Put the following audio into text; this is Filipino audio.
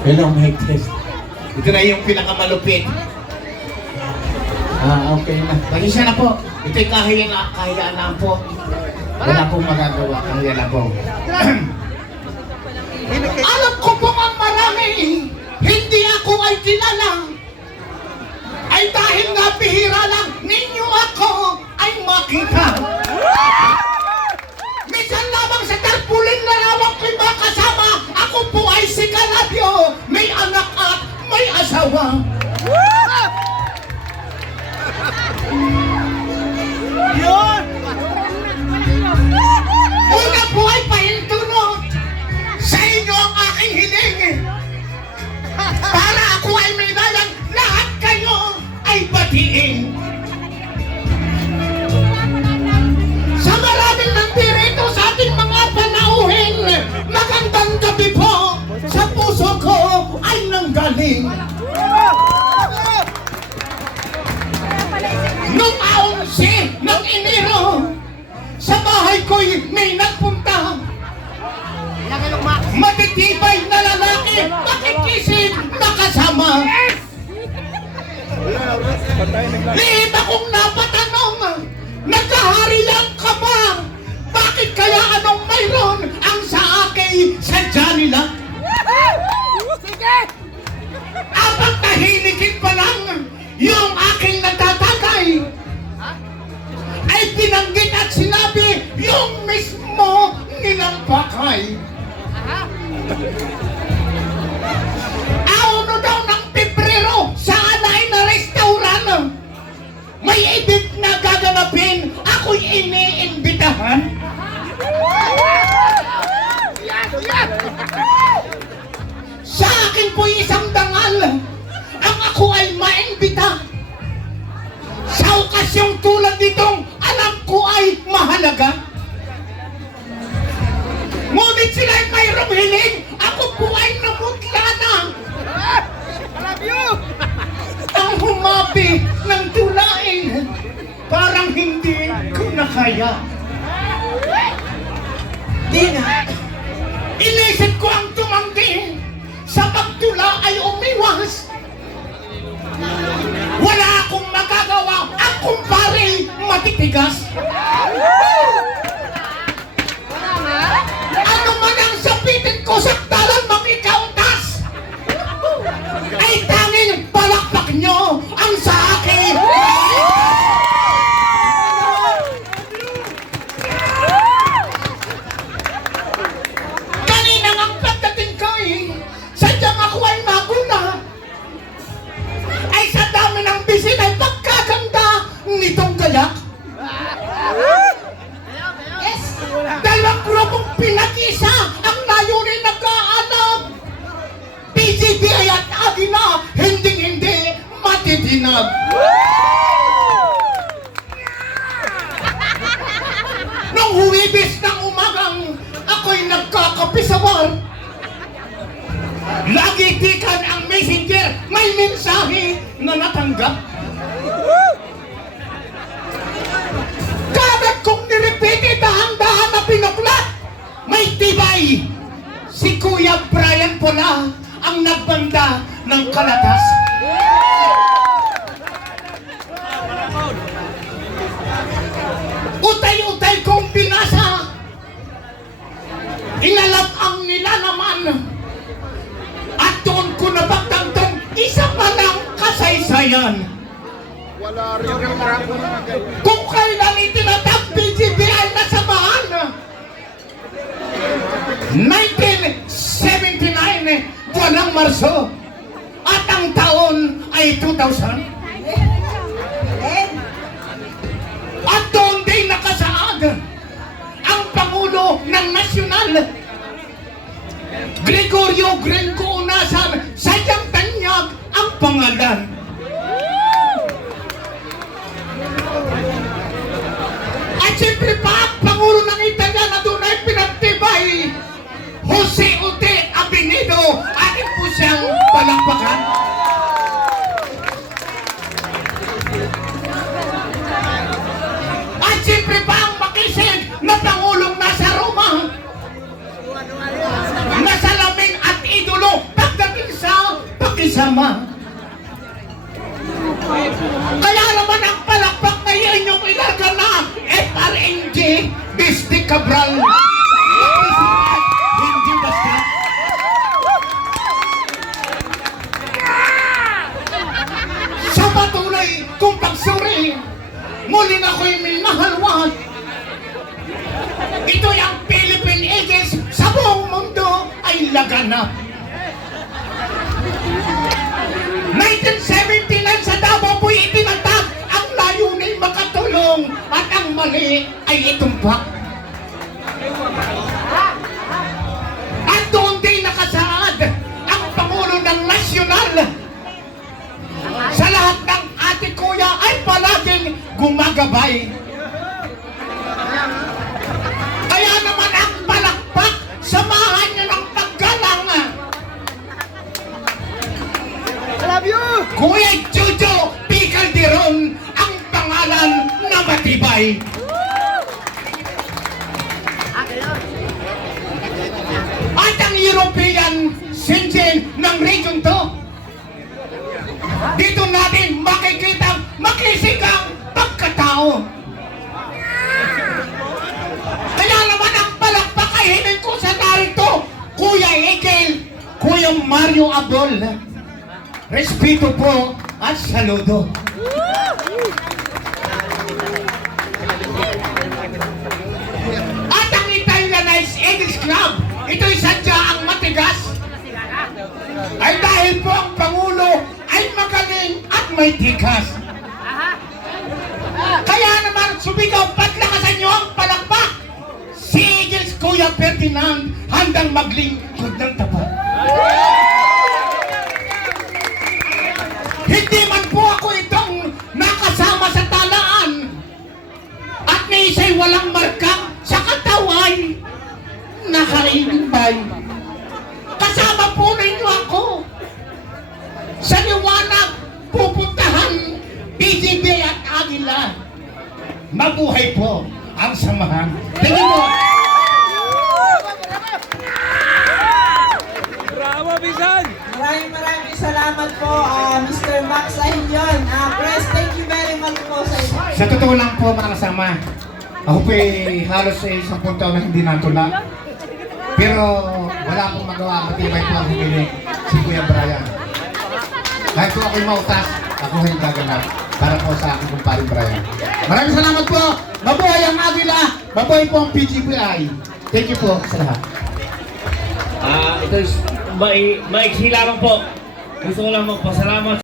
Hello, mic test. Ito na yung pinakamalupit. Ah, okay na. Pasensya na po. Ito'y kahiyaan, kahiyaan lang po. Wala pong magagawa. Kahiya na po. Alam ko nanggaling. Nung aonsi ng Enero, sa bahay ko'y may nagpunta. Matitibay na lalaki, Akin po'y isang dangal. Ang ako ay maimbita. Sa okasyong tulad nitong alam ko ay mahalaga. Ngunit sila ay mayroong hiling. Ako po ay namutla na. I love you! Ang humapi ng tulain. Parang hindi ko na kaya. Di na! Inisip ko ang. Pagtula ay umiwas. Wala akong magagawa. Ang kumpare matitigas. Ano man ang sabitin ko sa talan makikautas. Ay tanging palakpak nyo ang sa dami ng bisita ay pagkaganda nitong gayak. Yes! Dalawang grupong pinag-isa ang layunin nagkaalam. PGBI at Agina, hindi-hindi matitinag. Nung huwibis ng umagang, ako'y nagkakapi sa bar. Lagi tikan ang messenger, may mensahe na natanggap. Kagat kong nirepete dahan-dahan na pinuklat. May tibay. Si Kuya Brian Pola ang nagbanda ng kalatas. Utay-utay kong binasa. Inalap kasaysayan. Wala rin na Kung kailan itinatag BGBI na samahan. 1979, buwan ng Marso. At ang taon ay 2000. At doon din nakasaad ang Pangulo ng Nasyonal. Gregorio Grenco Unasan, sadyang sama. Kaya naman ang palakpak ngayon yung ilaga na FRNG Bistik Cabral. Hindi basta. Sa patuloy kung pagsuri, muli na ako'y minahalwan. Ito yung Philippine Eagles sa buong mundo ay laganap. Itumpak. At doon din nakasaad ang Pangulo ng Nasyonal sa lahat ng ate kuya ay palaging gumagabay. Kaya naman ang palakpak, samahan niyo ng paggalang. I love you! Kuya Jojo P. Calderon ang pangalan na matibay. European Shenzhen ng region to. Dito natin makikita makisig ang pagkatao. Kaya naman ang palakpak ay hindi ko sa narito, Kuya Egel, Kuya Mario Abol. Respeto po at saludo. At ang Italianized Eagles Club, ito'y sadya ang matigas. Ay dahil po ang Pangulo ay magaling at may tikas. Kaya naman sumigaw, patlakasan niyo ang palakpak. Si Eagles Kuya Ferdinand handang maglingkod ng tapat. Hindi man po ako itong nakasama sa talaan at ni isa'y walang marka sa kataway nakaimbay. Kasama Mabuhay po ang samahan. Tingin mo, Bravo, Bisan! Maraming maraming salamat po, ah, Mr. Max Ahilyon. Ah, Press, thank you very much po sa inyo. Sa totoo lang po mga kasama, ako po ay halos sa isang punto na hindi natula. Pero wala pong magawa, matibay po ang humili si Kuya Brian. Kahit po ako'y mautas, ako ay gaganap para po sa aking kumparing Brian. Maraming salamat po! Mabuhay ang Agila! Mabuhay po ang PGBI! Thank you po sa lahat. Ah, ito is mai maiksi lamang po. Gusto ko lang magpasalamat